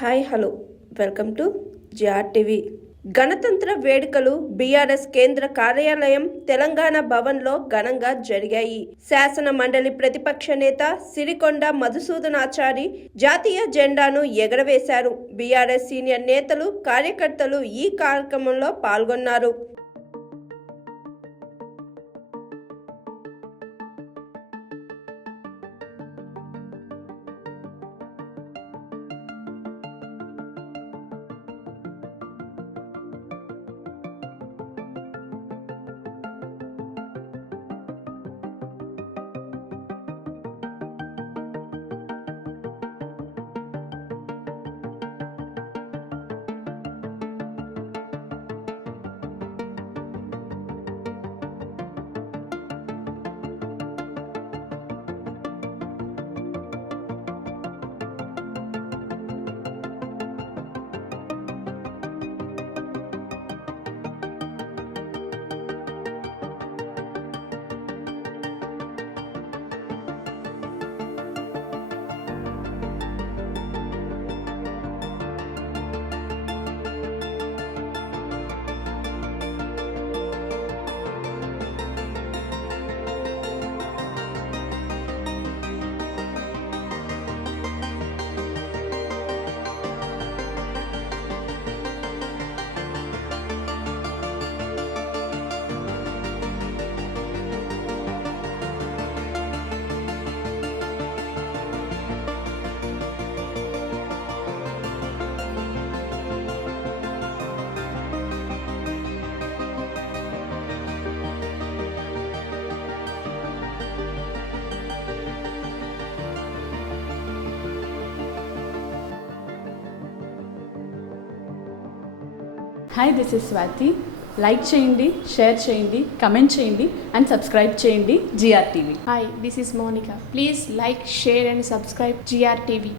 Hi hello welcome to GR TV. గణతంత్ర వేడుకలు BRS కేంద్ర కార్యాలయం తెలంగాణ భవన్లో ఘనంగా జరిగాయి. శాసన మండలి ప్రతిపక్ష నేత సిరికొండ మధుసూదనాచారి జాతీయ జెండాను ఎగరవేశారు. బీఆర్ఎస్ సీనియర్ నేతలు, కార్యకర్తలు ఈ కార్యక్రమంలో పాల్గొన్నారు. Hi, this is Swathi. Like చేయండి, షేర్ చేయండి, కమెంట్ చేయండి అండ్ సబ్స్క్రైబ్ చేయండి GR TV. Hi, this is Monica. Please like, share and subscribe GR TV.